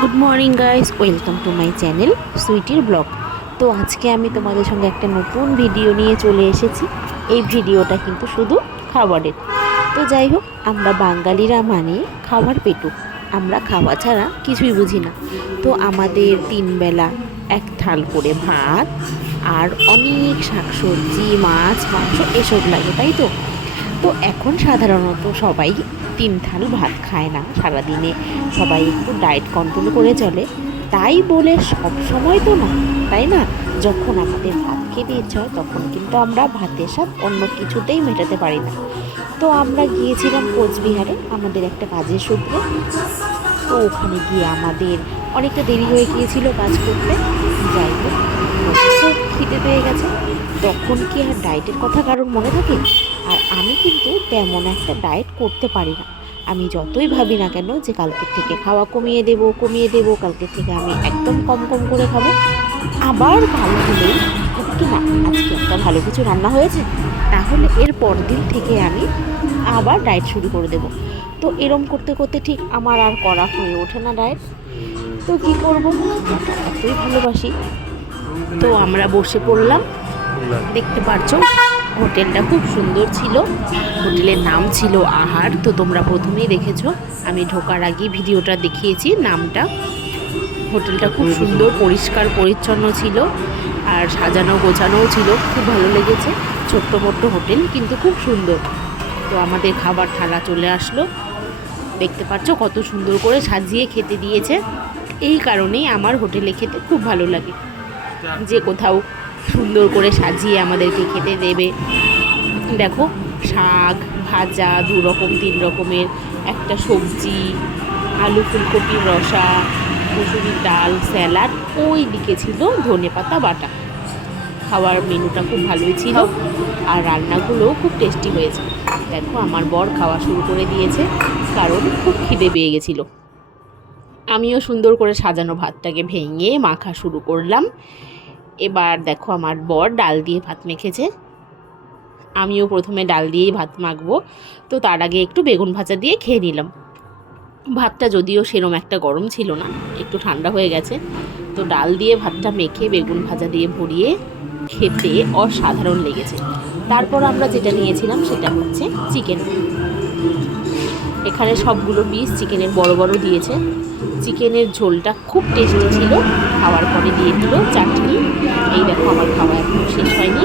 Good morning guys, welcome to my channel সুইটির blog. তো আজকে আমি তোমাদের সঙ্গে একটা নতুন ভিডিও নিয়ে চলে এসেছি। এই ভিডিওটা কিন্তু শুধু খাবারের। তো যাই হোক, আমরা বাঙালিরা মানে খাবার পেটুক, আমরা খাওয়া ছাড়া কিছুই বুঝি না। তো আমাদের 3 বেলা এক থাল করে ভাত আর অনেক শাকসবজি, মাছ, মাংস এসব লাগে, তাই তো। তো এখন সাধারণত সবাই 3 থাল ভাত খায় না সারাদিনে, সবাই একটু ডায়েট কন্ট্রোল করে চলে। তাই বলে সব সময় তো না, তাই না? যখন আমাদের ভাত খেতে ইচ্ছা হয় তখন কিন্তু আমরা ভাতের স্বাদ অন্য কিছুতেই মেটাতে পারি না। তো আমরা গিয়েছিলাম কোচবিহারে আমাদের একটা কাজের সূত্রে। তো ওখানে গিয়ে আমাদের অনেকটা দেরি হয়ে গিয়েছিল কাজ করতে। যাই হোক, খুব খিদে পেয়ে গেছে। তখন কি আর ডায়েটের কথা কারোর মনে থাকে? আর আমি কিন্তু তেমন একটা ডায়েট করতে পারি না। আমি যতই ভাবি না কেন যে কালকের থেকে খাওয়া কমিয়ে দেবো, কালকের থেকে আমি একদম কম কম করে খাবো, আবার ভালো হলেই একটু না, আজকে একটা ভালো কিছু রান্না হয়েছে, তাহলে এর পরদিন থেকে আমি আবার ডায়েট শুরু করে দেবো। তো এরম করতে করতে ঠিক আমার আর করা হয়ে ওঠে না ডায়েট। তো কী করবো, খাওয়াটা এতই ভালোবাসি। তো আমরা বসে পড়লাম। দেখতে পারছো হোটেলটা খুব সুন্দর ছিল। হোটেলের নাম ছিল আহার। তো তোমরা প্রথমেই দেখেছো, আমি ঢোকার আগে ভিডিওটা দেখিয়েছি নামটা। হোটেলটা খুব সুন্দর, পরিষ্কার পরিচ্ছন্ন ছিল আর সাজানো গোছানোও ছিল, খুব ভালো লেগেছে। ছোট্ট মোট্ট হোটেল কিন্তু খুব সুন্দর। তো আমাদের খাবার থালা চলে আসলো। দেখতে পাচ্ছ কত সুন্দর করে সাজিয়ে খেতে দিয়েছে। এই কারণেই আমার হোটেলে খেতে খুব ভালো লাগে, যে কোথাও সুন্দর করে সাজিয়ে আমাদেরকে খেতে দেবে। দেখো, শাক ভাজা 2 রকম 3 রকমের, একটা সবজি, আলু ফুলকপির রসা, মুসুরির ডাল, স্যালাড, ওই দিকে ছিল ধনেপাতা বাটা। খাওয়ার মেনুটা খুব ভালোই ছিল আর রান্নাগুলোও খুব টেস্টি হয়েছে। দেখো, আমার বর খাওয়া শুরু করে দিয়েছে, কারণ খুব খিদে পেয়ে গেছিলো। আমিও সুন্দর করে সাজানো ভাতটাকে ভেঙে মাখা শুরু করলাম। এবার দেখো, আমার বর ডাল দিয়ে ভাত মেখেছে। আমিও প্রথমে ডাল দিয়েই ভাত মাখবো। তো তার আগে একটু বেগুন ভাজা দিয়ে খেয়ে নিলাম। ভাতটা যদিও সেরম একটা গরম ছিল না, একটু ঠান্ডা হয়ে গেছে। তো ডাল দিয়ে ভাতটা মেখে বেগুন ভাজা দিয়ে ভরিয়ে খেতে অসাধারণ লেগেছে। তারপর আমরা যেটা নিয়েছিলাম সেটা হচ্ছে চিকেন। এখানে সবগুলো পিস চিকেনের বড় বড় দিয়েছে। চিকেনের ঝোলটা খুব টেস্টি ছিল। খাওয়ার পরে দিয়ে দিল চাটনি। এই দেখো, আমার খাওয়া এখনো শেষ হয়নি।